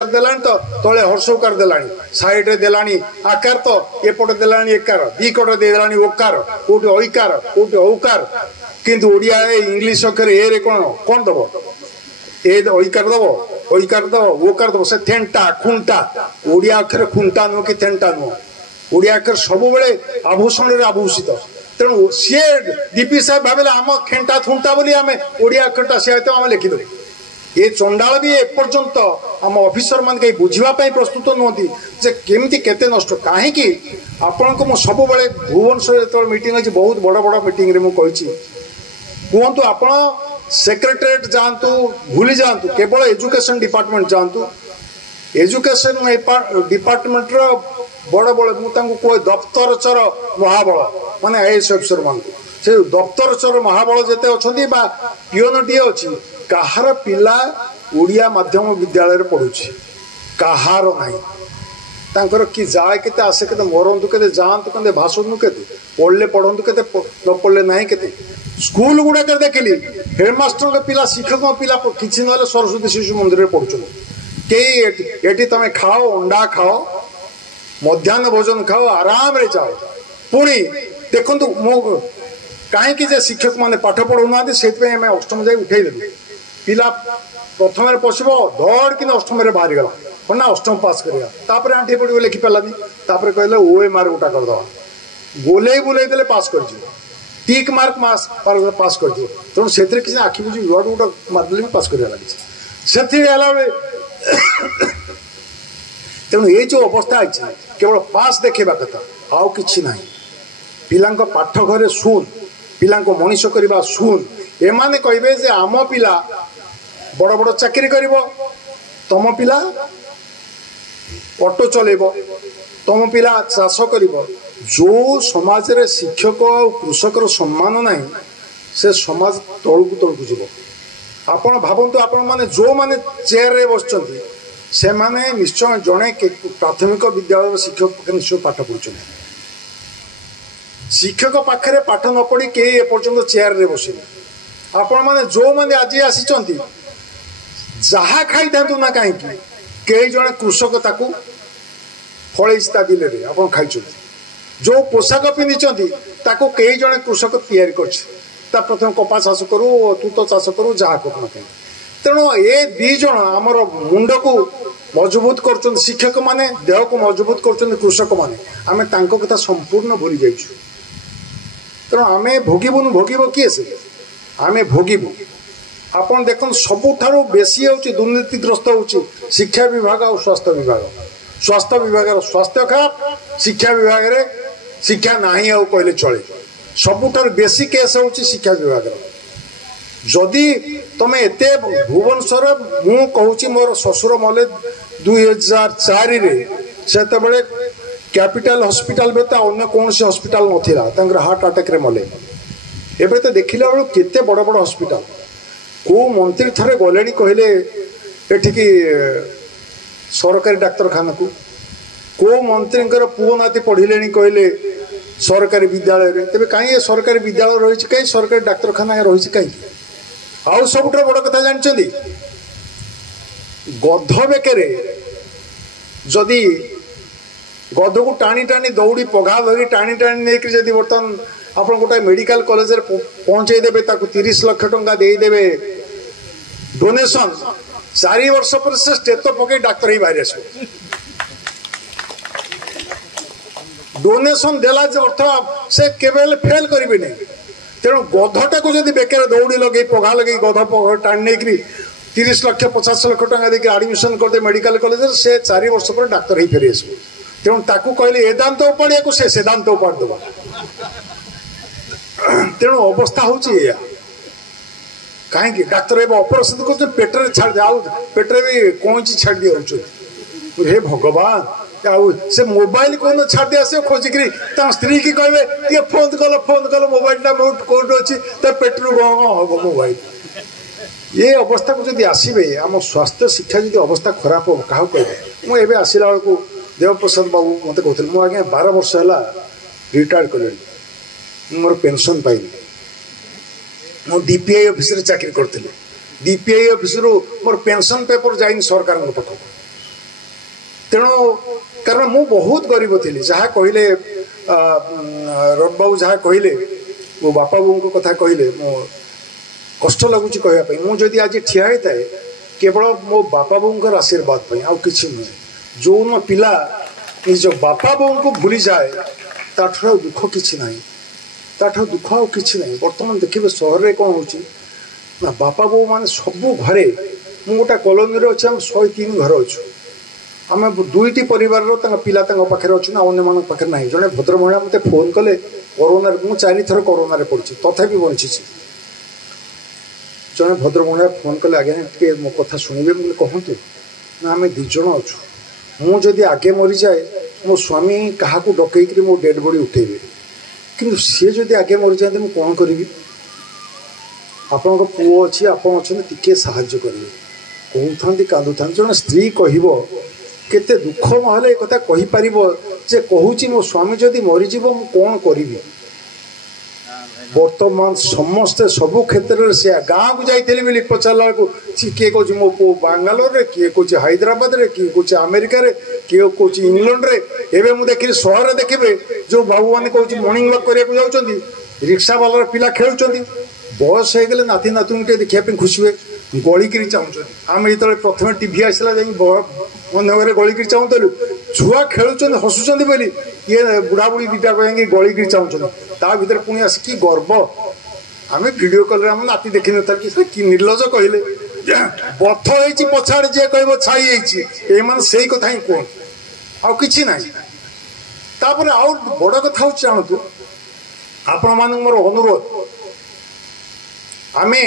देलानी तो तले हर्षकार देलानी साइड रे देलानी आकार तो एपटे देलानी एकार दी कटे देलानी ओकार कोटे ऐकार कोटे औकार किंतु ओडिया इंग्लिश अक्षर ए रे कोन दबो ए ऐकार दबो ऐकार दबो ओकार दबो से थेंटा खुंटा ओडिया अक्षर खुंटा नो कि थेंटा नो ओडिया अक्षर सब बेले आभूषण रे आभूषित तेणु सी डीपी साहेब भाविले आम खेंटा थुंटा बोली आम ओडिया अक्षरटा सी आम लिखिदेव ये चंडाल भी एपर्यंत आम ऑफिसर मान कहीं बुझापी प्रस्तुत नुहति जे केमती केते नष्ट कहीं आपण को सब बेले भुवनेश्वर जो मीटिंग अच्छी बहुत बड़ बड़ मीटिंग रे मुझे कहतु आप सेक्रेटेरिएट जातु भूली जातु केवल एजुकेशन डिपार्टमेंट जातु एजुकेशन डिपार्टमेंट रो बड़ बड़ मुझे दफ्तर चर महाबल माने आईएएस अफिसर मान से दफ्तर चर महाबल जिते अच्छा पीओन टी अच्छी कहार पिला ओडिया माध्यम विद्यालय पढ़ुची कहार ना कि जाए के आसे के मरतु के जातु के भाषण के पढ़ले पढ़ु के न पढ़ले ना के स्कूल गुड़ाक देखिली हेडमास्टर के पिला शिक्षक पिला किसी ना सरस्वती शिशु मंदिर में पढ़ुन कई तुम खाओ अंडा खाओ मध्याह्न भोजन खाओ आराम रे जाओ पुणी देखु मु कहीं शिक्षक मैंने पाठ पढ़ुना से अष्टम जाए उठेदेलु पिला प्रथम पशब दौड़ कि अष्टम बाहरी गला ना अष्टम पास कर आंटी पड़ लिखि पारानी कहले OMR गोटा करदे गोले बुले देले पास कर टिक मार्क पास कर तेणु से किसी आखि बुझी लड गोटा मारदेले भी पास कर लगी से तेणु ये जो अवस्था है केवल पास देखा कथा आउ कि ना पिला पाठ घरे सुन पिला मनीष करवा सुन एमाने कहे जे आम पिला बड़ बड़ चाकरी कर तम पिला ऑटो चलेब तम पिला चाष कर जो समाज रे शिक्षक और कृषक सम्मान ना से समाज तलकू तलकू जीव आपण भावतु आपण माने जो माने चेयर रे बसचंती से माने निश्चय जड़े प्राथमिक विद्यालय शिक्षक निश्चय पाठ पढ़ुं शिक्षक पाखे पाठ न पढ़ी कई एपर्यंत चेयर रे बसिले आपण माने जो माने आज आसी जहा खाई था ना कहीं कई जड़े कृषक ताकू फल बिल आप खाई जो पोशाक पिंधि कई जड़े कृषक तैयारी कर प्रथम कपा चाष करू तुत चाष करू जहा करू ना कहीं तेणु ये दी जन आमर मुंड को मजबूत कर शिक्षक माने देह को मजबूत कर कृषक माने आम कथा संपूर्ण भूली जाइछु तेणु आम भोगबुन भोगब किए से आम भोगबू आपन देख सबुठारु बेसी होची दुर्नीतिग्रस्त होची शिक्षा विभाग और स्वास्थ्य विभाग स्वास्थ्य खराब शिक्षा विभाग रे शिक्षा नाही आउ कहले चले सबुठारु बेसी केस होची शिक्षा विभाग जदि तमे एते भुवनेश्वर मु कहूची मोर ससुर मले 2004 रे सेते बेले कैपिटल हॉस्पिटल बेता अन्य कौन से हॉस्पिटल नथिला तंगर हार्ट अटैक रे मले एबे तो देखिला बेले केते बड़ बड़ हॉस्पिटल को मंत्री थरे गले कहले एठिकी सरकारी डाक्तरखाना को मंत्री पुओ नाती पढ़िले कहले सरकारी विद्यालय रे तेबे कहीं सरकारी विद्यालय रही कहीं सरकारी डाक्तरखाना रही कहीं आउ सबुठ बड़ कथा जानछंदी गध बेकरे जदि गध को टाणी टाणी दौड़ी पघा धरी टाणी टाणी नहीं जदि बर्तमान आप गोटे मेडिकल कॉलेज पहुंचे देवे 30 लाख टंका देदेवे डोनेशन 4 वर्ष पर से स्टेट पकई डाक्तर ही बाहर आस डोनेशन देला अर्थ से केवल फेल करेंगे नहीं तेणु गधटा को जब बेकार दौड़ी लगे पघा लगे गध टाणी नहीं 30 लाख 50 लाख टंका देकर आडमिशन करदे मेडिकल कॉलेज से 4 वर्ष पर डाक्तर ही फेरी आस तेणु ताकू कहले ए दांत उपाड़िया को से दांत उपाड़ देवा तेणु अवस्था हूँ कहीं डाक्तर एवं ऑपरेशन कर पेटर छाड़ दिया पेटर भी कौन छाड़ दिया हे भगवान से मोबाइल कौन छाड़ दिया से खोजिकी स्त्री की कहे ये फोन कल मोबाइल टा कौट अच्छी पेटर हम मोबाइल ये अवस्था को जब आसबे आम स्वास्थ्य शिक्षा जी अवस्था खराब हो क्या कहे मुझे आसला बेलू देवप्रसाद बाबू मत कहते मुझे 12 वर्ष है रिटायर कले मोर पेंशन पाइली मो डीपीआई ऑफिस रे चाकरी करथिले डीपीआई ऑफिस रो मोर पेंशन पेपर जाइन सरकार पाखक तेणु कारण मु बहुत गरीब थी जहाँ कहले रब बाबू जहाँ कहले मो बापा बों को कथा कहले मो कष्ट लगुच कहवाई मुझे आज ठिया होता है केवल मो बापा बों आशीर्वाद आउ कि नुहे जो न पिला निज बापा बों को भूली जाए ताठू दुख किसी ना ताठू दुख आउ कि ना बर्तमान देखिए सहर में कौन हो बापा बो मान सबू घरे मु गोटे कॉलोनी रे अच्छे 103 घर अच्छु आम दुईटी परिवार पिला पाखे अच्छे ना अन्य पाखे ना जड़े भद्र महिला मत फोन कले कोरोना मुझे 4 थर कोरोना पड़ी तथापि बंची जड़े भद्र महिला फोन कले आज्ञा टे मो कथा शुणे मुझे कहतु ना आम दिज अच्छु मुझे आगे मरी जाए मो स्वामी क्या डकईक मो डेड बॉडी उठेबे कि सी जदि आगे मरी जाते मुझे कौन करी आपण पुओ अच्छी आपण अच्छे टिके साहाय्य करेंगे कहते कांदु था जन स्त्री कहते दुख ना एक कहीपर जे कहूँ मो स्वामी जदि मरीज मु कौन करी बर्तमान समस्ते सबू क्षेत्र में से गाँव को जाइए बोली पचारा किए कौन मो पु बांगालोर रे किए कौन हैदराबाद रे किए कौन अमेरिका रे किए कौन इंग्लैंड रे एवं मुझे देखिए सहर देखिए जो बाबू मैंने कौन मर्णिंग वॉक करने जाऊँ रिक्शा वाला पिला खेलुंट बयस हो गले नाती नातुन देखा खुशी हुए गलिकी चाहूँ आम जो प्रथम टीवी आसला मन घर गलिकी चाहूलु छुआ खेलुं हसुँच बोली ये बुढ़ा बुढ़ी दीटा कहीं गलिकी चाहूँ ता भर पुणी आसिक गर्व आम भिडियो कल आम नाती देखी न कि निर्लज कहले बथ हो पछाड़े जी कह छाई से कथा ही कह आउ कि ना तापर आउ बड़ कथा हूँ जानतु आपण मान मोर अनुरोध आमे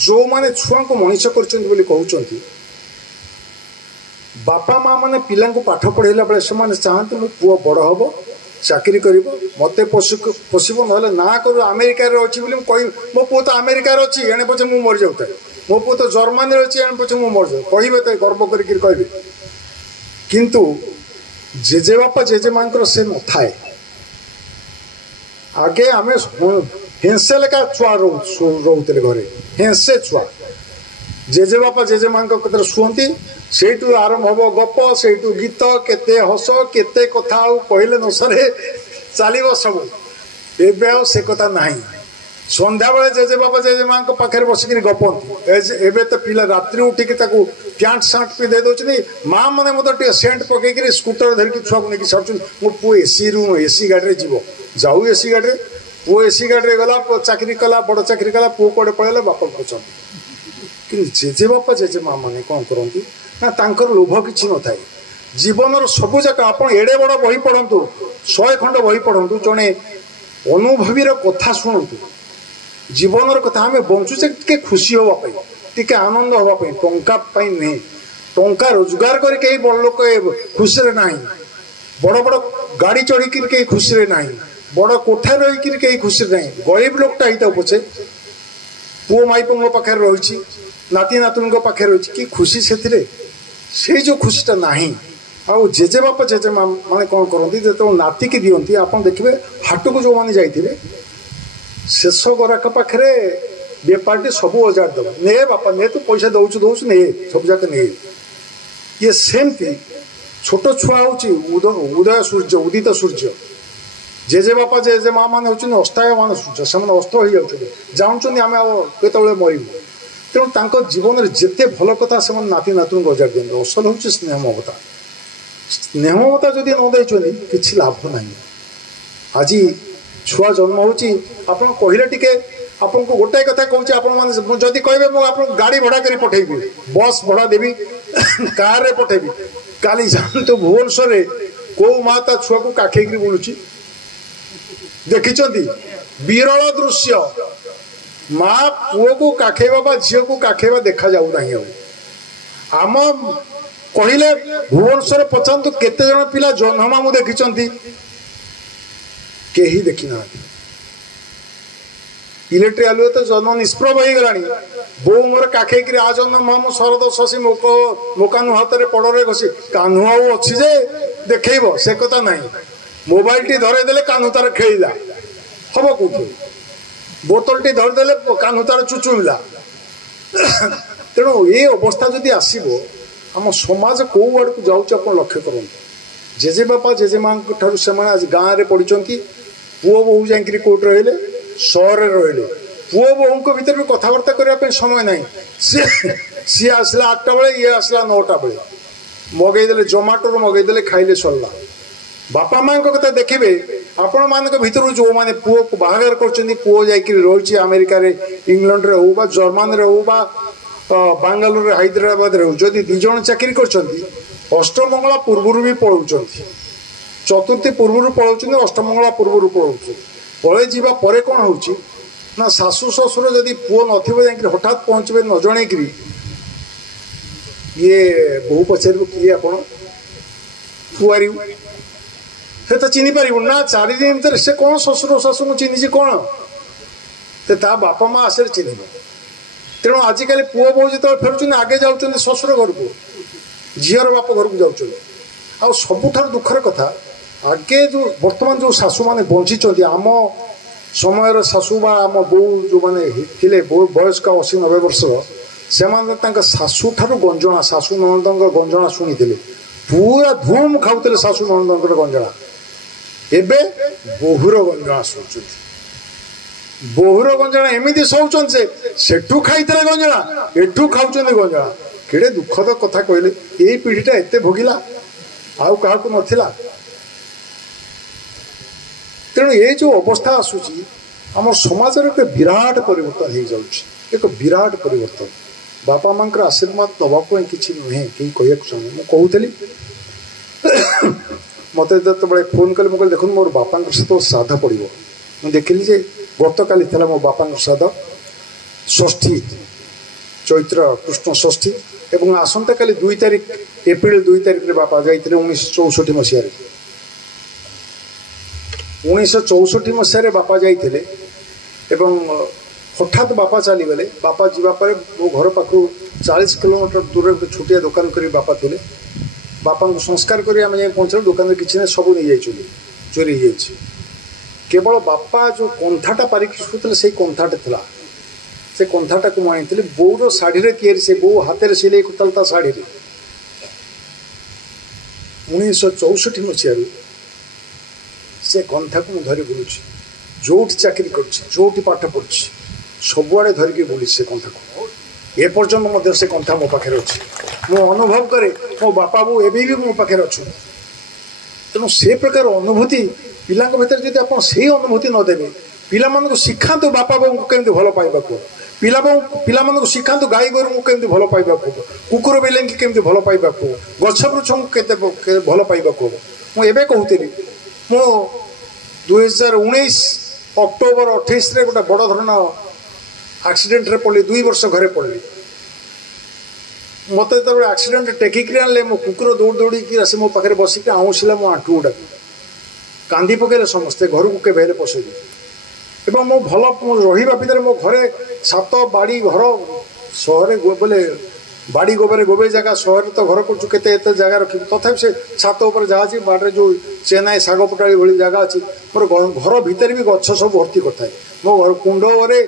जो माने छुआ को मनीष कर बापा माँ मैंने पिला पाठ पढ़ेला बेले से चाहते मो पुओ बड़ हम चाकरी कर मत पोषब ना ना कर अमेरिका अच्छी कह मो पु तो अमेरिका अच्छी एणे पचे मुझे मरी जाऊे मो पु तो जर्मनी अच्छी एणे पचे मुझे मरी जाऊ कहे तो गर्व कर किंतु जेजे बापा जेजे माँ से न थाए आगे आम हेंसे लेखा छुआ रोते घरे हेंसे छुआ जेजे बापा जेजे माँ कथा शुंती से आरंभ हम गप से गीत केते हस केते कथा कहले न सरे चलो सब एवं से कथा ना संध्या बेले जेजे बापा जेजे माँ पाखे बसिक गपंती एवं तो पिला रात्रि उठिक पैंट सार्ट पी दे दौरान माँ मैंने मतलब सेंट पकईक स्कूटर धरिकी छुआ को लेकिन छाड़ू मो पु एसी रू एसी गाड़ी जीव जाऊ एसी गाड़ी पु एसी गाड़ी गला चाकरी कला बड़ चाकरी कला पु कड़े पड़ेगा बापा पचार कि जेजे बापा जेजे माँ मैंने कौन करती ना तांकर लोभ किसी न थाए जीवन सबू जाक आप एड़े बड़ बही पढ़ु 100 खंड बही पढ़ु जड़े अनुभवी कथा शुणु जीवन कथा आम बंचुचे टे खुशी हाँपाई टे आनंद हाँपाई टाँचा नुहे टाँचा रोजगार कर बड़ लोक खुशी ना बड़ बड़ गाड़ी चढ़ी कहीं खुशी ना बड़ कोठा रही कहीं खुशी ना गरीब लोकटा होता पछे पुओ माइपों पाखे रही नाती नातुन पाखे रही कि खुशी से जो खुशीटा ना आउ जेजे बापा जेजे माँ मैंने कौन करती जो नाती की दिखती आप देखिए हाट को जो मैंने जाइए शेष गराक पाखे बेपारी सब अजाड़ दब ने बापा ने तू पैसा दौचु दौचु ने सब जाक ने ये सेमती छोट छुआ हूँ उदय सूर्य उदित सूर्य जेजे बापा जेजे माँ मैंने हूँ अस्तायमान सूर्य से अस्त हो जाऊँ आम केतवे मरबू तेणु जीवन में जिते भल कथा से नाती नातुन अजाड़ दिखाते असल हूँ स्नेह ममता स्नेह ममता जदि न दे कि लाभ ना आज छुआ जन्म होती कहले टिके आपन को गोटाए कथा कहूँ आप जदि कहे मुझे गाड़ी भड़ा कर पठेबी बस भड़ा देवी कार रे पठेबी काली जानते भुवनेश्वर कौ माँ ता छुआ को काखेक बुलूची देखी विरल दृश्य माँ पुओ को काखेबा झील को काखेबा देखा जाऊ ना आम कहले भुवनेश्वर पचातु केते जन पिला जन्मा मु देखी कहीं देखी ना इलेक्ट्रिक आलुए तो जन्म निष्प्रभ हो गलानी बो मोर काखेक आ जन्म मामू शरद शशी मो कानु हाथ में पड़े घसी कान्हू आउ अच्छी जे देखेब से कथा ना मोबाइल टी धरेदेले कान्हू तार खेला हम कौन बोतल टी धरदेले कान्हू तार चुचुमिला तेणु ये अवस्था जदि आसब आम समाज कौ आड़ को जाऊँ आप लक्ष्य करूँ जेजे बापा जेजे माँ ठार से आज गाँव में पढ़ी पुओ बोहू जाकि कौट रही सहर रही पुओ बोहू भितर भी कथबार्ता करने समय ना सी आसला 8टा बेले ये आसला 9टा बेले मगेदेले जोमाटो मगेदेले खाइले सरला बापा माँ कथा देखिए आपण मान भर जो मैंने पुओ को बाहागर कर पुओ रही अमेरिका इंग्लैंड रे हो जर्मन रे हो बांगालोर हैदराबाद रे हो जदि दी जन चाकरी कर अष्टमंगला पूर्व भी पलाऊँ चतुर्थी पूर्व पलाऊँ अष्टमंगला पूर्व पलाऊँ पलि जावा पर कौन हो ना शाशु शशुर जदि पुओ न हठात पहुँचे न जन ये बहु पचार किए आप फुआरी से तो चिन्ह पार ना 4 दिन भर से कौन शशुर शाशु को चिन्ह कौन तो बापा माँ आसर चिन्ह तेणु आजिकल पुओ बोह जो फेरुच्च आगे जाऊँ शशुर घर को झीर बाप घर को जाऊँ सबुठ दुखर कथा आगे जो बर्तमान जो शाशु मैंने बंची आम समय शाशु बा आम बो जो मैंने थे बयस्क 80-90 वर्ष से शाशु ठार गंजना शाशु ननद गंजना शुणी पूरा धूम खाऊले शाशु ननद गंजना एबे बोहुर गंजना शुणुं बोहुर गंजना एमती शौचन से सेठू खाई गंजना एठू खाऊं गंजना केड़े दुखद कथा कहले ये पीढ़ीटा एत भोगिला आउ क्या नथिला तेणु ये जो अवस्था आसूची आम समाज एक विराट परिवर्तन हो जाऊँ एक विराट परिवर्तन बापा माँ आशीर्वाद दवाई किसी नुहे कहीं कह चाहे मुझे कहूली मत जो फोन कले मुझे देखो मोर बापा सहित श्राद्ध पड़ो मुझे देखिली जे गत काली था मो बापा श्राद्ध षष्ठी चैत्र कृष्ण षष्ठी एवं आसंता काली 2 तारिख एप्रिल 2 तारिख बापा जाते 1964 मसीह 1964 मसीह बापा जाते हठात बापा चलीगले बापा जावापर मो घर पाखु 40 किलोमीटर दूर एक छोटिया दुकान कर बापा थे बापा को संस्कार कर पहुँचल दुकान किसी ना सब नहीं जाइए चोरी हो केवल बापा जो कंथाटा पारिक शुते से कंथाटे था से कंथाटा को मुझे बोर शाढ़ी या से बो हाथ में सिले करता शाढ़ी 1964 मसीह से कंथा को धरी बुलूँ जो चाकरी कर पाठ पढ़ी सबुआड़े धरिकी बुली से कंथा को एपर्यंत से कंथा मो पाखे अच्छी मो अनुभव करे मो बापा बो एबी भी मो पाखे अच्छु तेणु से प्रकार अनुभूति पिला भर जब आप अनुभूति नदेवे पिला मानक शिखातु बापा बोऊ को केमती भल पाइबा पिला मानक शिखातु गाई गोरु को केमती भल पाइबा कुकुर बिलेंगी केमती भल पाइबा गछ वृक्ष को केते भल पाइबा मुझे कहूली मो 2019 अक्टोबर 28 रे गोटे बड़ धरण एक्सीडेंट रे पड़ी 2 वर्ष घरे पड़ली मत जो एक्सीडेंट टेकिक आने मो कुकुर दौड़ दौड़ी आसे मो पाखे बसिक आउसला मो आंठू गुड़ा कांदी पकड़े समस्ते घर को केवे पशेबी एवं मो भल रहा भितर मो घरे छात बाड़ी घर सहर बोले बाड़ी गोबरे गोबे जगह सहर तो घर कर जगह रखी तथा से छात उपर जहाँ बाड़े जो चेन्नई शाग पटाड़ी भाई जगह अच्छी मोर घर भितर भी गछ सब भर्ती करता मो घर कुंडे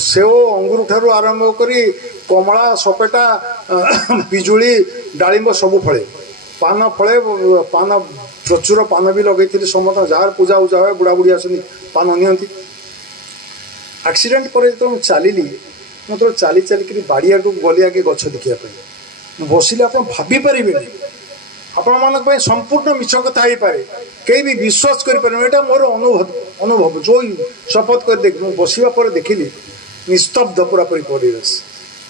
सेव अंगूर ठार आरंभ कर कमला सपेटा पिजुली डालिंब सब फले पान फले पान प्रचुर पान भी लगे समस्त जार पूजा उजा हुए बुढ़ा बुढ़ी आसती पान नियंती एक्सीडेंट पर जो चलिली मुझे चली चलिक बाड़िया को गली आगे गछ देखापी बसिले आप भाभी आपण मान संपूर्ण मिछ कथा हो पाए कहीं भी विश्वास करें मोर अनुभव जो शपथ कर देख बसवा पर देखिली निस्तब्ध पूरापूरी परिवेश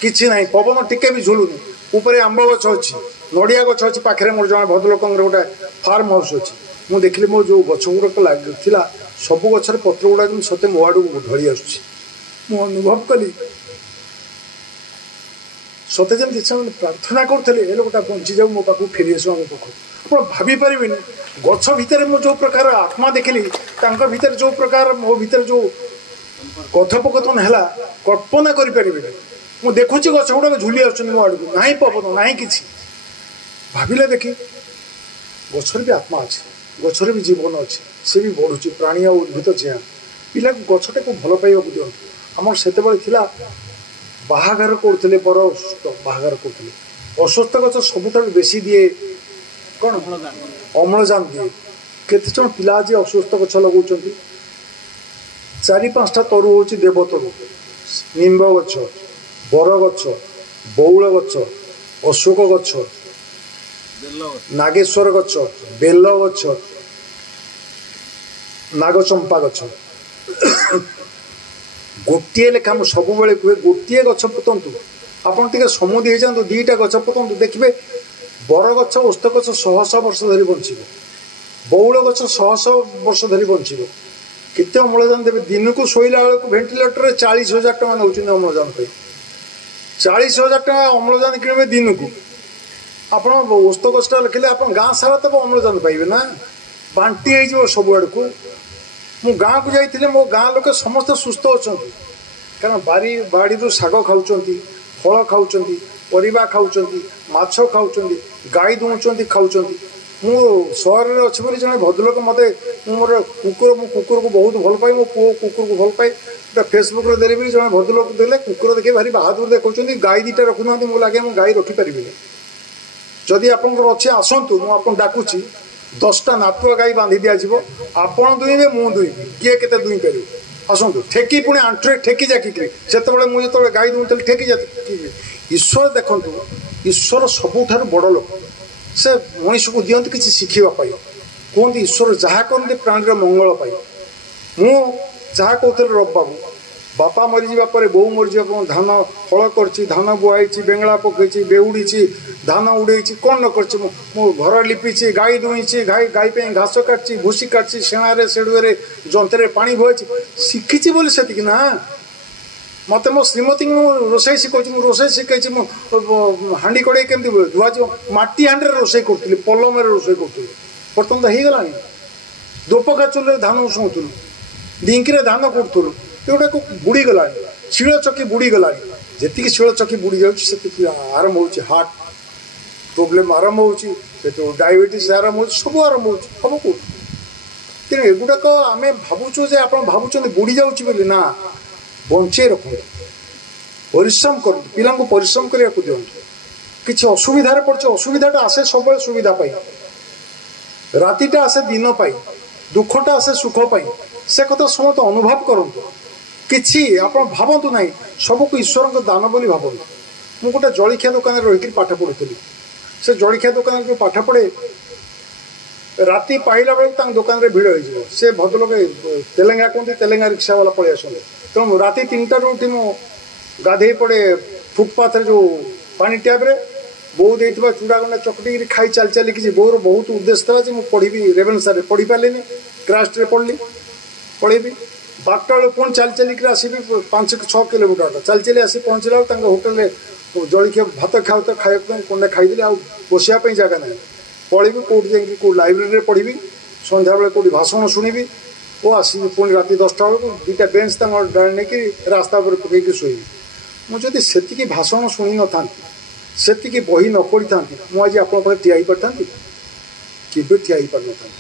किसी ना पवन टिके भी झुलुनी ऊपर आंब गछ अच्छी नड़िया गछ अच्छी पाखे मोर जन भद्रलोक गोटे फार्म हाउस अच्छी मुझे देखिली मो जो गछ गुड़ाक लगा सब गचर पत्र गुड़ाक सत्य मो आड़ ढली आसुच्ची अनुभव कली सते जमी प्रार्थना करुले लोकटा बंची जाऊ मो पाक फेरी आसो आम पाख आप भाभी पारे गछ भितर मो जो प्रकार आत्मा देखिली भीतर जो प्रकार मो भीतर जो कथोपकथन है कल्पना करें मुझे देखुची गछ गुड़ाक झुली आसुच्च मो आड़ को ना पवन ना कि भाविले देखी गछर भी आत्मा अच्छे गछर भी जीवन अच्छे सी भी बढ़ुची प्राणी आ उद्भिद चिया पिला गछटा को भल पाइबा दिंतु आम से बाहागर करते बर बाहागर करते ଅଶ୍ୱସ୍ଥ ଗଛ ସବୁଠାରୁ ବେଶୀ ଦିଏ କ'ଣ ଅମ୍ଳଜାନ ଦିଏ। କେତେ ଜଣ ପିଲା ଆଜି ଅଶ୍ୱସ୍ଥ ଗଛ ଲଗାଉଛନ୍ତି? 4-5ଟା ତରୁ ହେଉଛି ଦେବତରୁ, ନିମ୍ବ ଗଛ, ବର ଗଛ, ବଉଳ ଗଛ, ଅଶୋକ ଗଛ, ନାଗେଶ୍ୱର ଗଛ, ବେଲ ଗଛ, ନାଗଚମ୍ପା ଗଛ। ଗୋଟିଏ ଲେଖା ମୁଁ ସବୁବେଳେ କୁହେ, ଗୋଟିଏ ଗଛ ପୋତନ୍ତୁ। ଆପଣ ଟିକେ ସମୁଦି ହେଇଯାଆନ୍ତୁ, 2ଟା ଗଛ ପୋତନ୍ତୁ, ଦେଖିବେ ବରଗଛ ଓସ୍ତ ଗଛ 100 ବର୍ଷ ଧରି ବଞ୍ଚିବ, ବଉଳ ଗଛ 100 ବର୍ଷ ଧରି ବଞ୍ଚିବ। କେତେ ଅମ୍ଳଜାନ ଦେବେ? ଦିନକୁ ଶୋଇଲା ବେଳକୁ ଭେଣ୍ଟିଲେଟରରେ 40,000 ଟଙ୍କା ନେଉଛନ୍ତି ଅମ୍ଳଜାନ ପାଇଁ। 40,000 ଟଙ୍କା ଅମ୍ଳଜାନ କିଣିବେ ଦିନକୁ। ଆପଣ ଓସ୍ତ ଗଛଟା ଲେଖିଲେ ଆପଣ ଗାଁ ସାରା ତ ଅମ୍ଳଜାନ ପାଇବେ ନା, ବାଣ୍ଟି ହେଇଯିବ ସବୁଆଡ଼କୁ। ମୁଁ ଗାଁକୁ ଯାଇଥିଲି, ମୋ ଗାଁ ଲୋକ ସମସ୍ତେ ସୁସ୍ଥ ଅଛନ୍ତି, କାରଣ ବାଡ଼ିରୁ ଶାଗ ଖାଉଛନ୍ତି, ଫଳ ଖାଉଛନ୍ତି, ପରିବା ଖାଉଛନ୍ତି, ମାଛ ଖାଉଛନ୍ତି, ଗାଈ ଦୁହୁଁଛନ୍ତି, ଖାଉଛନ୍ତି। ମୁଁ ସହରରେ ଅଛି ବୋଲି ଜଣେ ଭଦ୍ରଲୋକ ମୋତେ, ମୁଁ କୁକୁରକୁ ବହୁତ ଭଲ ପାଏ, ମୋ ପୁଅ କୁକୁରକୁ ଭଲ ପାଏ, ଗୋଟେ ଫେସବୁକ୍ରେ ଦେଲେ ବୋଲି ଜଣେ ଭଦ୍ରଲୋକ ଦେଲେ, କୁକୁର ଦେଖି ଭାରି ବାହାଦୁର ଦେଖାଉଛନ୍ତି, ଗାଈ 2ଟା ରଖୁନାହାନ୍ତି। ମୁଁ ଲାଗେ ମୁଁ ଗାଈ ରଖିପାରିବିନି। ଯଦି ଆପଣଙ୍କର ଅଛି ଆସନ୍ତୁ, ମୁଁ ଆପଣ ଡାକୁଛି, 10ଟା ନାତୁଆ ଗାଈ ବାନ୍ଧି ଦିଆଯିବ, ଆପଣ ଦୁଇଁବେ, ମୁଁ ଦୁଇଁବି, କିଏ କେତେ ଦୁଇଁ ପାରିବ? ଆସନ୍ତୁ। ଠେକି ପୁଣି ଆଣ୍ଠୁରେ ଠେକି ଜାକିକିରି, ସେତେବେଳେ ମୁଁ ଯେତେବେଳେ ଗାଈ ଦୁହୁଁଥିଲି ଠେକି ଜାକିକିରି। ଈଶ୍ୱର ଦେଖନ୍ତୁ, ଈଶ୍ୱର ସବୁଠାରୁ ବଡ଼ ଲୋକ। ସେ ମଣିଷକୁ ଦିଅନ୍ତି କିଛି ଶିଖିବା ପାଇଁ। କୁହନ୍ତି ଈଶ୍ୱର ଯାହା କରନ୍ତି ପ୍ରାଣୀର ମଙ୍ଗଳ ପାଇଁ। ମୁଁ ଯାହା କହୁଥିଲି ରବ ବାପା ମରିଯିବା ପରେ, ବୋଉ ମରିଯିବା ପରେ ଧାନ ହଳ କରିଛି, ଧାନ ବୁଆଇଛି, ବେଙ୍ଗଳା ପକେଇଛି, ବେଉଡ଼ିଛି, ଧାନ ଉଡ଼େଇଛି, କ'ଣ ନ କରିଛି। ମୁଁ ଘର ଲିପିଛି, ଗାଈ ଦୁଇଁଛି, ଗାଈ ପାଇଁ ଘାସ କାଟିଛି, ଭୁସି କାଟିଛି, ସେଣାରେ ସେଡ଼ୁରେ ଯନ୍ତ୍ରରେ ପାଣି ଭୋଇଛି। ଶିଖିଛି ବୋଲି ସେତିକି ନା। ମୋତେ ମୋ ଶ୍ରୀମତୀଙ୍କୁ ମୁଁ ରୋଷେଇ ଶିଖାଉଛି, ମୁଁ ରୋଷେଇ ଶିଖେଇଛି। ମୁଁ ହାଣ୍ଡି କଡ଼େଇ କେମିତି ଧୁଆଯିବ, ମାଟି ହାଣ୍ଡିରେ ରୋଷେଇ କରୁଥିଲି, ପଲମରେ ରୋଷେଇ କରୁଥିଲି। ବର୍ତ୍ତମାନ ତ ହେଇଗଲାଣି। ଦୋପକା ଚୁଲିରେ ଧାନ ଉଷୁଉଥିଲୁ, ଢିଙ୍କିରେ ଧାନ କୁଟୁଥିଲୁ, ଏଗୁଡ଼ାକୁ ବୁଡ଼ିଗଲାଣି। ଶିଳ ଚକି ବୁଡ଼ିଗଲାଣି। ଯେତିକି ଶିଳ ଚକି ବୁଡ଼ି ଯାଉଛି ସେତିକି ଆରମ୍ଭ ହେଉଛି ହାର୍ଟ ପ୍ରୋବ୍ଲେମ୍ ଆରମ୍ଭ ହେଉଛି, ସେତେବେଳେ ଡାଇବେଟିସ୍ ଆରମ୍ଭ ହେଉଛି, ସବୁ ଆରମ୍ଭ ହେଉଛି। ସବୁ କେଉଁଠି? ତେଣୁ ଏଗୁଡ଼ାକ ଆମେ ଭାବୁଛୁ ଯେ ଆପଣ ଭାବୁଛନ୍ତି ବୁଡ଼ି ଯାଉଛି ବୋଲି, ନା, ବଞ୍ଚେଇ ରଖନ୍ତୁ, ପରିଶ୍ରମ କରନ୍ତୁ, ପିଲାଙ୍କୁ ପରିଶ୍ରମ କରିବାକୁ ଦିଅନ୍ତୁ। କିଛି ଅସୁବିଧାରେ ପଡ଼ିছে, ଅସୁବିଧାଟା ଆସେ ସବୁବେଳେ ସୁବିଧା ପାଇଁ, ରାତିଟା ଆସେ ଦିନ ପାଇଁ, ଦୁଃଖଟା ଆସେ ସୁଖ ପାଇଁ। ସେ କଥା ସମସ୍ତେ ଅନୁଭବ କରନ୍ତୁ। କିଛି ଆପଣ ଭାବନ୍ତୁ ନାହିଁ, ସବୁକୁ ଈଶ୍ୱରଙ୍କ ଦାନ ବୋଲି ଭାବନ୍ତୁ। ମୁଁ ଗୋଟେ ଜଳଖିଆ ଦୋକାନରେ ରହିକରି ପାଠ ପଢ଼ୁଥିଲି। ସେ ଜଳଖିଆ ଦୋକାନରେ ଯେଉଁ ପାଠ ପଢ଼େ, ରାତି ପାଇଲା ବେଳକୁ ତାଙ୍କ ଦୋକାନରେ ଭିଡ଼ ହେଇଯିବ। ସେ ଭଦ୍ରଲୋକ ତେଲେଙ୍ଗା କୁହନ୍ତି, ତେଲେଙ୍ଗା ରିକ୍ସାବାଲା ପଳେଇ ଆସନ୍ତି। ତେଣୁ ରାତି 3ଟାରୁ ଉଠି ମୁଁ ଗାଧେଇ ପଡ଼େ ଫୁଟପାଥରେ, ଯେଉଁ ପାଣି ଟ୍ୟାପ୍ରେ। ବୋଉ ଦେଇଥିବା ଚୁଡ଼ା ଗଣ୍ଡା ଚକଟିକିରି ଖାଇ ଚାଲି ଚାଲିକି ଯିବି। ବୋଉର ବହୁତ ଉଦ୍ଦେଶ୍ୟ ଥିଲା ଯେ ମୁଁ ପଢ଼ିବି ରେଭେନ୍ସାରେ, ପଢ଼ିପାରିଲିନି, କ୍ରାଷ୍ଟରେ ପଢ଼ିବି। 12ଟା ବେଳକୁ ପୁଣି ଚାଲି ଚାଲିକିରି ଆସିବି, 5-6 କିଲୋମିଟରଟା ଚାଲି ଚାଲି ଆସି ପହଞ୍ଚିଲା ବେଳକୁ ତାଙ୍କ ହୋଟେଲରେ ଜଳଖିଆ ଭାତ ଖାଇବା ପାଇଁ ଖଣ୍ଡେ ଖାଇଦେଲି। ଆଉ ବସିବା ପାଇଁ ଜାଗା ନାହିଁ। ପଢ଼ିବି କେଉଁଠି, ଯାଇକି କେଉଁ ଲାଇବ୍ରେରୀରେ ପଢ଼ିବି, ସନ୍ଧ୍ୟାବେଳେ କେଉଁଠି ଭାଷଣ ଶୁଣିବି, ଓ ଆସିବି ପୁଣି ରାତି 10ଟା ବେଳକୁ 2ଟା ବେଞ୍ଚ ତାଙ୍କର ନେଇକି ରାସ୍ତା ଉପରେ ପକେଇକି ଶୋଇବି। ମୁଁ ଯଦି ସେତିକି ଭାଷଣ ଶୁଣି ନଥାନ୍ତି, ସେତିକି ବହି ନ ପଢ଼ିଥାନ୍ତି, ମୁଁ ଆଜି ଆପଣଙ୍କ ପାଖରେ ଠିଆ ହେଇପାରିଥାନ୍ତି? କେବେ ଠିଆ ହେଇପାରିନଥାନ୍ତି।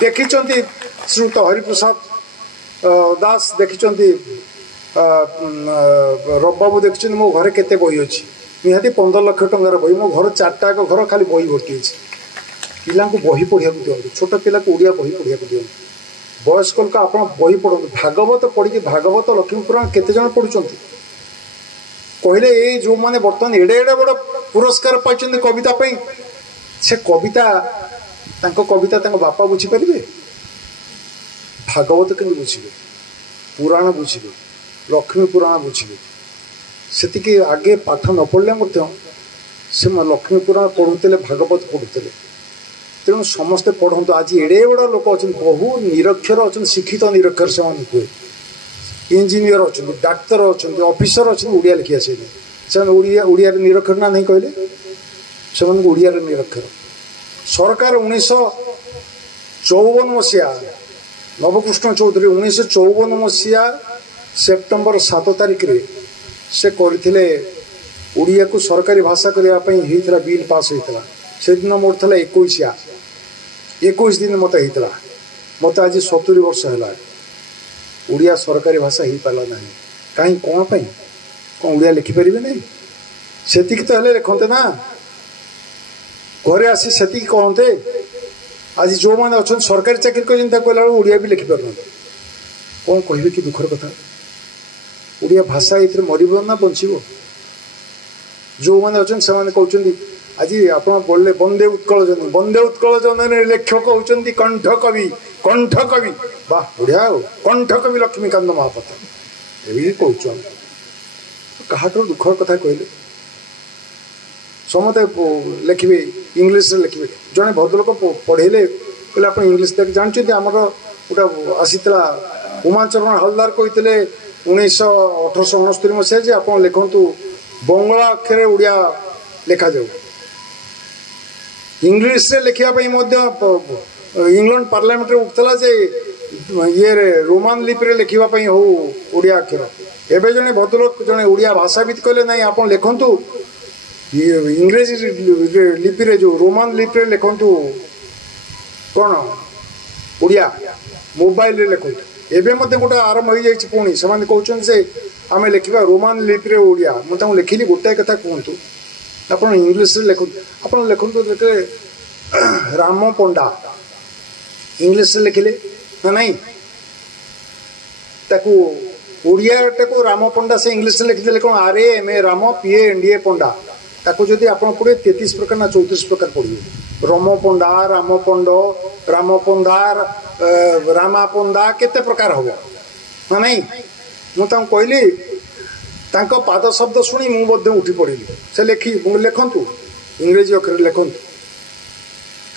ଦେଖିଛନ୍ତି ଶ୍ରୀଯୁକ୍ତ ହରିପ୍ରସାଦ ଦାସ, ଦେଖିଛନ୍ତି ରବବାବୁ, ଦେଖିଛନ୍ତି ମୋ ଘରେ କେତେ ବହି ଅଛି। ନିହାତି 15 ଲକ୍ଷ ଟଙ୍କାର ବହି। ମୋ ଘର 4ଟା ଘର ଖାଲି ବହି ଭର୍ତ୍ତି ହେଇଛି। ପିଲାଙ୍କୁ ବହି ପଢ଼ିବାକୁ ଦିଅନ୍ତୁ, ଛୋଟ ପିଲାକୁ ଓଡ଼ିଆ ବହି ପଢ଼ିବାକୁ ଦିଅନ୍ତୁ। ବୟସ୍କ ଲୋକ ଆପଣ ବହି ପଢ଼ନ୍ତୁ। ଭାଗବତ ପଢ଼ିକି, ଭାଗବତ ଲକ୍ଷ୍ମୀ ପୁରାଣ କେତେ ଜଣ ପଢ଼ୁଛନ୍ତି କହିଲେ? ଏଇ ଯେଉଁମାନେ ବର୍ତ୍ତମାନ ଏଡ଼େ ଏଡ଼େ ବଡ଼ ପୁରସ୍କାର ପାଇଛନ୍ତି କବିତା ପାଇଁ, ସେ କବିତା, ତାଙ୍କ କବିତା ତାଙ୍କ ବାପା ବୁଝିପାରିବେ? ଭାଗବତ କେମିତି ବୁଝିବେ? ପୁରାଣ ବୁଝିବେ, ଲକ୍ଷ୍ମୀ ପୁରାଣ ବୁଝିବେ। ସେତିକି ଆଗେ ପାଠ ନ ପଢ଼ିଲେ ମଧ୍ୟ ସେ ଲକ୍ଷ୍ମୀ ପୁରାଣ ପଢ଼ୁଥିଲେ, ଭାଗବତ ପଢ଼ୁଥିଲେ। ତେଣୁ ସମସ୍ତେ ପଢ଼ନ୍ତୁ। ଆଜି ଏଡ଼େ ବଡ଼ ଲୋକ ଅଛନ୍ତି, ବହୁ ନିରକ୍ଷର ଅଛନ୍ତି, ଶିକ୍ଷିତ ନିରକ୍ଷର ସେମାନେ କୁହେ, ଇଞ୍ଜିନିୟର ଅଛନ୍ତି, ଡାକ୍ତର ଅଛନ୍ତି, ଅଫିସର ଅଛନ୍ତି, ଓଡ଼ିଆ ଲେଖି ଆସିବେନି। ସେମାନେ ଓଡ଼ିଆରେ ନିରକ୍ଷର ନା ନାହିଁ କହିଲେ? ସେମାନଙ୍କୁ ଓଡ଼ିଆରେ ନିରକ୍ଷର। ସରକାର 1954 ମସିହା, ନବକୃଷ୍ଣ ଚୌଧୁରୀ 1954 ମସିହା ସେପ୍ଟେମ୍ବର 7 ତାରିଖରେ ସେ କରିଥିଲେ, ଓଡ଼ିଆକୁ ସରକାରୀ ଭାଷା କରିବା ପାଇଁ ହେଇଥିଲା, ବିଲ୍ ପାସ୍ ହେଇଥିଲା। ସେଦିନ ମୋର ଥିଲା 21 ଦିନ ମୋତେ ହେଇଥିଲା। ମୋତେ ଆଜି 70 ବର୍ଷ ହେଲା। ଓଡ଼ିଆ ସରକାରୀ ଭାଷା ହେଇପାରିଲା ନାହିଁ। କାହିଁ, କ'ଣ ପାଇଁ? କ'ଣ ଓଡ଼ିଆ ଲେଖିପାରିବେ ନାହିଁ? सेतिक तो हेले लिखते ना घरे आसी सेतिक कहते आज जो मैंने अच्छा सरकारी चाकरी कहला ओडिया भी लिखिपार कौन कहे कि दुखर कथा ओडिया भाषा ये मरब ना बंचब जो मैंने अच्छा से कहते आज आप बोले बंदे उत्कल जननी लेखक होती कंठ कवि वाह बढ़िया कंठ कवि लक्ष्मीकांत महापात्र ये कौन कहाटर दुखर कथा कहले समते लिखे इंग्लीश लिखे जड़े भद्रलोक पढ़ेले कहले आप इंग्लीश देख जानते आमर गोटा आसीला उमाचरण हलदार कहते 1869 मसीहा जे आप लिखु बंगला अक्षर ओडिया लिखा जाऊ इंग्लीश रे लिखापी इंग्लैंड पार्लियामेंट उठला जे ये रोमान लिपि लिखापी हो ओडिया अक्षर एवं जड़े भद्रलोक जड़े ओडिया भाषाविद कहले ना आप लिखु इंग्रेजी लिपि रे जो रोमान लिपि रे लिखु कौन ओडिया मोबाइल रे लिखु एवं गोटे आरंभ हो जाए पुणी से कहते से आम लिखा रोमान लिपि रे ओडिया मुझे लिखिली गोटाए कथा कहतु आप इंग्लीश रे लिखु आप लिखु राम पंडा इंग्लीश रे लिखिले ना नहीं ताकू ओडिया टाक राम पंडा से इंग्लीश रे लिखिदे कौन RAMA राम PA पंडा ताकू जदि आप पढ़े 33 प्रकार ना 34 प्रकार पढ़िए रम पंडा राम पंड राम पंदार रामा पंदा केते प्रकार हम ना नहीं मुझे कहली पाद शब्द शुणी मुझे उठी पड़ी से लिखु इंग्रेजी अक्षर लिखु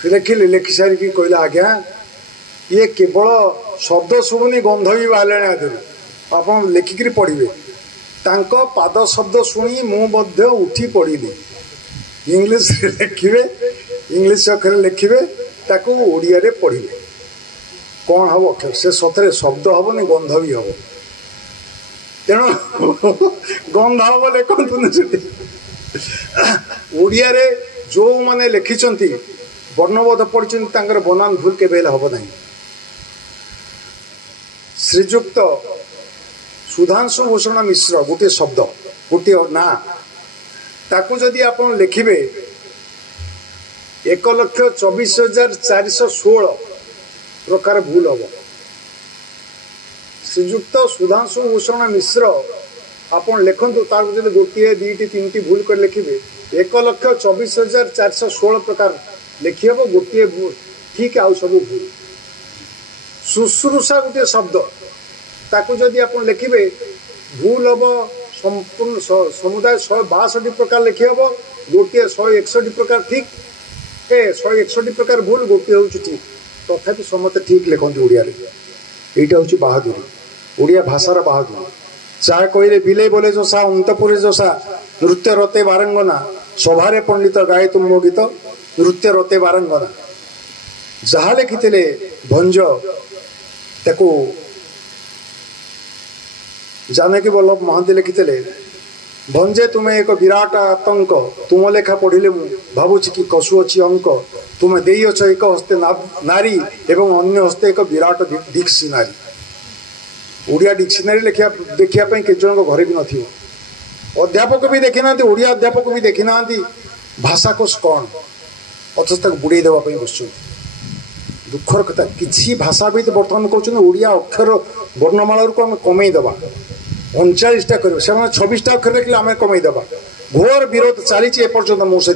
लिखिली लिखि सारिकी कहला आज्ञा ये केवल शब्द शुणुनी गंध भी बाहर आदि आप लिखिकी पढ़े पाद शब्द शुणी मुझे उठी पड़ी इंग्लीश लिखे इंग्लीश अक्षर लिखे ताकू ओडिया रे पढ़े कौन हम अक्षर से सतरे शब्द हेनी गंध भी हम तेणु गंध हम लिखु ओडिया रे जो मैंने लिखिं वर्णबोध पढ़ी बनान भूल के हम ना श्रीजुक्त सुधांशु भूषण मिश्र गोटे शब्द गोटे ना ताकू जदि आप लिखे 1,24,416 प्रकार भूल हम श्रीजुक्त सुधांशु भूषण मिश्र आप लिखु तार जब गोटे दुईटी तीन भूल कर लिखे 1,24,416 प्रकार लिखी हम गोटे ठीक आउ सब भूल शुश्रूषा गोटे शब्द ताकू जदि आप लिखे भूल हम संपूर्ण समुदाय 162 प्रकार लिखी हम गोटे 161 प्रकार ठीक 161 प्रकार भूल गोटे हूँ ठीक तथापि समस्त ठीक लिखते ओडिया यहाँ हूँ बहादुरी ओडिया भाषार बहादुरी चाह कहले बिले बोले जोसा अंतपुरे जोसा नृत्य रते बारंगना सभारे पंडित गाए तुम गीत नृत्य रते बारंगना जहाँ लिखी भंज ताकू जानकी वल्लभ महांती लिखिते भंजे तुम्हें एक विराट आतंक तुम लेखा पढ़िले मु भावुची कि कसु अच्छी अंक तुम्हें दे अच एक हस्ते नारी एवं अन्य हस्ते एक विराट डिक्शनारी ओडिया डिक्शनारी लिखा देखापी के जन घरे भी नथी अध्यापक भी देखी ना ओडिया अध्यापक भी देखी ना भाषा कोश कौन अथच बुड़े देवाई बस दुखर कथा किसी भाषाविद बर्तमान कहते ओडिया अक्षर वर्णमाला को आम कमेदबा 39टा कर 26टा अक्षर लिखले आम कमेदबा घोर विरोध चली एपर्यंत मो से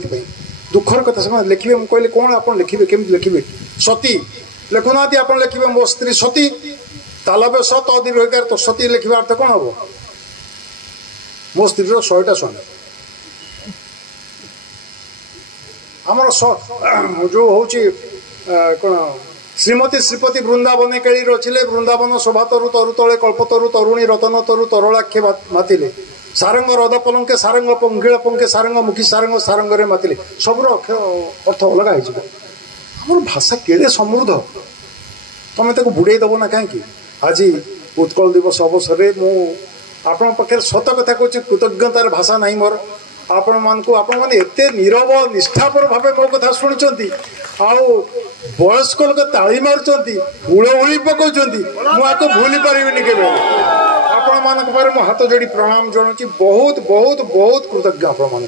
दुखर कथा से लिखे मुझे कहले कौन आप लिखे केमी लिखे सती लिखुना आप लिखे मो स्त्री सती तालब्य सत अधिकार तो सती लिखा अर्थ कौन हम मो स्त्री 100टा स्वामी आमर जो हूँ कौन श्रीमती श्रीपति वृंदावन केड़ी रचिले वृंदावन शोभा तरु तरु तले कल्पतरु तरुणी रतन तरु तरलाक्षे मातिले सारंग रद पलंके सारंग पंखिल पंखे सारंग मुखी सारंग सारंगे मातिले सबूर अर्थ अलग हो भाषा केड़े समृद्ध तमें ताको बुड़े दब ना कहीं आज उत्कल दिवस अवसर आपण पाखे सत कथा कहूँ कृतज्ञतार भाषा नहीं मोर आपण मैंने एते नीरव निष्ठापर भाव मो कथा शुणुंट वयस्क लोक ताली मार्च हुलहुली पकाउं मुझे भूली पारे के आप मान हाथ जोड़ी प्रणाम जनाऊँ बहुत बहुत बहुत कृतज्ञ आपण मान।